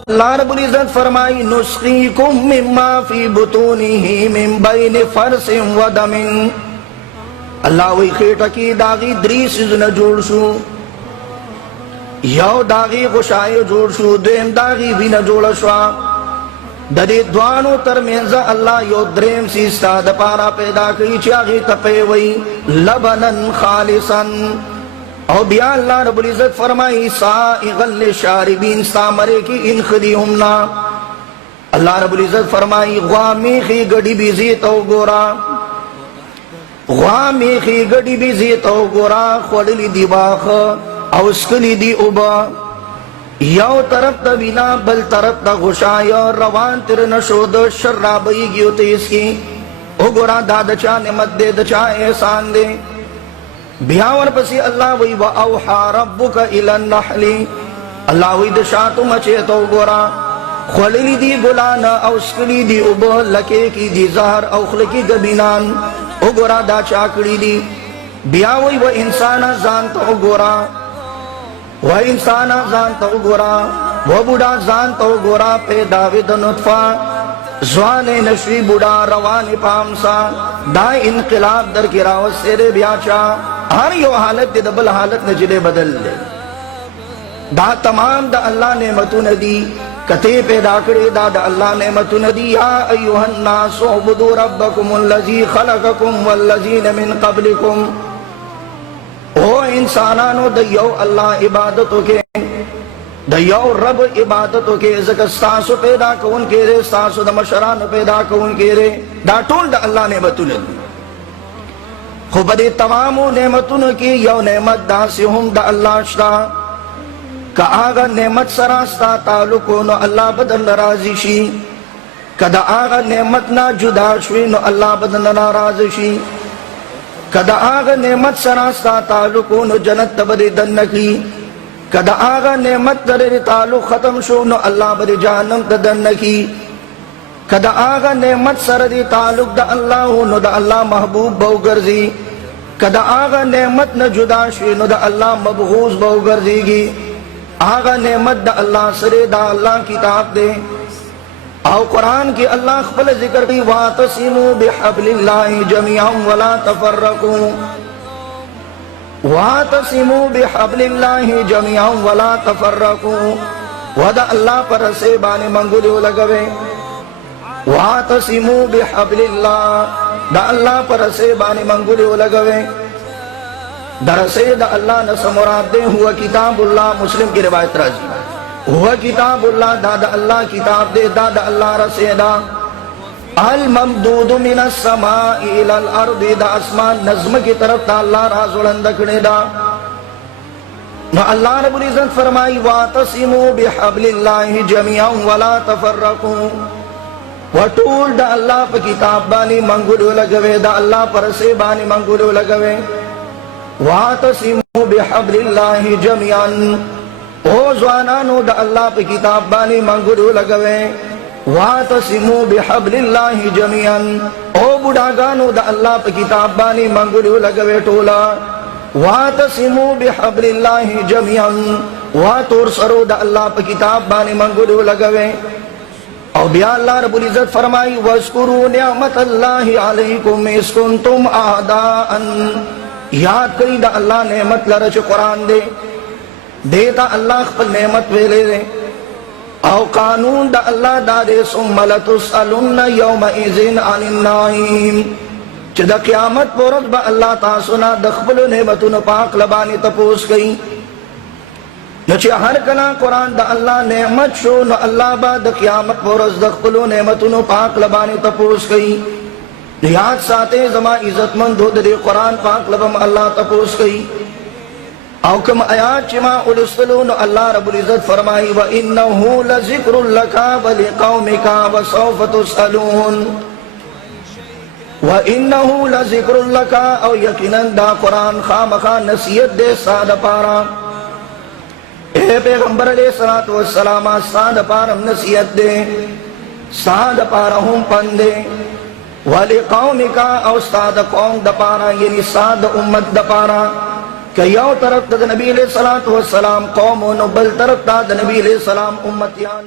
अल्लाह रब्बुल इज्जत फरमाई नुस्कीकुम मिम्मा फी बुतूनिही मिन बैन फरसिन व दमिन। अल्लाह वही खेटा की दागी द्रीस न जोड़ शू, यौ दागी गुशाय जोड़ शू, देम दागी भी न जोड़ शवा। ददे द्वानो तरमेंज अल्लाह यो द्रेम सीस्ता दपारा पैदा करी चागी तपे वही लबनन खालिसन। और बिया अल्लाह रब्बुल इज्जत फरमाई साइगल लिशारिबीन सामरे की इन खदीहुमना। अल्लाह रब्बुल इज्जत फरमाई ग़ामी खी गड़ी बिजी तो गोरा, ग़ामी खी गड़ी बिजी तो गोरा, खोडली दिबाख औस्कली दी उबा। यौ तरफ तबीना बल तरफ ता गुशाय रवान तिर नशोद शर्राबई गियो तेसकी। ओ गोरा दादचा निमत दे दचा एहसान दे। बियावर पसी अल्लाह वही व औहा रब्बुका इलन नहली। अल्लाह वही दशा तुम अचे तो गोरा खोलली दी गुलान औस्कली दी उब लके की दी जहर औखल की गबीनान। ओ गोरा दा चाकड़ी दी बिया वही व इंसाना जान तो गोरा, वह इंसाना जान तो गोरा, वह बुढ़ा जान तो गोरा। पैदा विद नुत्फा ज़्वाने नशवी बुढ़ा रवानी पामसा दाए इनकलाब दर की रावत सेरे ब्याचा। हर यो हालत दे दबल हालत न जिले बदल दे। दा तमाम दा अल्लाह ने मतु नदी कते पैदा करे दा अल्लाह ने मतु नदी। या अय्युहन नास उबुदु रब्बकुमुल लज़ी खलक़कुम वल्लज़ीन मिन क़ब्लिकुम। ओ इंसानानो दयो अल्लाह इबादतों के दयो रब इबादतों के जक सासु पैदा कौन के रे, सासु द मशरान पैदा कौन के रे। दा टोल दा अल्लाह ने मतु नदी खुबदे तमामो नेमतुन की यौ नेमत दासिहुम दा अल्लाह शता का आगा नेमत सरास्ता तालुको नो अल्लाह बदन नाराजी शी। कदा आगा नेमत ना जुदा शुई नो अल्लाह बदन नाराज शी। कदा आगा नेमत सरास्ता तालुको नो जन्नत तबदे दन की। कदा आगा नेमत तरे तालुक खत्म शो नो अल्लाह बदे जहन्नम तदन की। कदा आगा नेमत सरदी तालुक दा अल्लाह नो दा अल्लाह महबूब बहु गर्जी। कदा आगा नेमत न जुदा शुई नो दा अल्लाह मबगूज बहु गर्जीगी। आगा नेमत दा अल्लाह सरे दा अल्लाह किताब दे। आओ कुरान की अल्लाह खपल जिक्र की वातसिमु बिहब्लिल्लाहि जमीअन वला तफर्रकू। वातसिमु बिहब्लिल्लाहि जमीअन वला तफर्रकू। वदा अल्लाह पर से बाने मंगुलियो लगवे। वातसिमु बिहब्लिल्लाह दा अल्लाह पर से बाने मंगुलियो लगवे। दरसे दा अल्लाह न समुराद दे हुआ किताबुल्लाह। मुस्लिम की रिवायत राजी हुआ किताबुल्लाह दादा अल्लाह किताब दे दादा अल्लाह रसेदा। अल ममदूद मिनस समाई इलल अर्दी दा आसमान नज़्म की तरफ ता अल्लाह राजुलन दखने दा। न अल्लाह रब्बुल इज्जत फरमाई वातसिमु बिहब्लिल्लाहि जमीअन वला तफर्रकू। वटूल दा अल्लाह पर किताब बानी मंगुलो लगवे दा अल्लाह पर से बानी मंगुलो लगवे। वातसिमु बिहब्लिल्लाहि जमीअन। ओ ज़वानानो दा अल्लाह पे किताब बानी मंगुलो लगवे। वातसिमु बिहब्लिल्लाहि जमीअन। ओ बुढ़ागानो दा अल्लाह पे किताब बानी मंगुलो लगवे टोला। वातसिमु बिहब्लिल्लाहि जमीअन। वातुर सरो दा अल्लाह पे किताब बानी मंगुलो लगवे। और बिया अल्लाह रब्बुल इज्जत फरमाई वज़कुरू निअमतल्लाहि अलैकुम इज़ कुंतुम आदाअन। याद करी दा अल्लाह नेमत लरच कुरान दे देता अल्लाह खपल नेमत वेले दे। औ कानून दा अल्लाह दादे सुम्मा लतुसअलुन्ना यौमइज़िन अनिन नाईम। चदा क़यामत पोरत बा अल्लाह तासुना दखबल नेमतुन पाक लबानी तपोस गई। नचे हर कला कुरान दा अल्लाह नेमत शो न अल्लाह बा द क़यामत पोरस दखबल नेमतुन पाक लबानी तपोस गई। याद साते जमा इज्जतमंद हो दे कुरान पाक लबम अल्लाह तपोस गई। औकम आयात चिमा उलसलो न अल्लाह रब्बुल इज्जत फरमाई व इन्नहु लज़िक्रुल लका व लिक़ौमिका व सौफ़ तुसअलून। व इन्नहु लज़िक्रुल लका और यकीनन दा कुरान खामखा नसीहत दे साद पारा। ए पैगंबर अलैहिस्सलातु वस्सलाम साद पारम नसीहत दे साद पारा हम पंदे। व लिक़ौमिका और साद कौम द पारा यानी साद उम्मत द पारा। कि यौ तरफ तद नबी अलैहि सलातो वस्सलाम कौम व बल तरफ तद नबी अलैहि सलाम उम्मतियान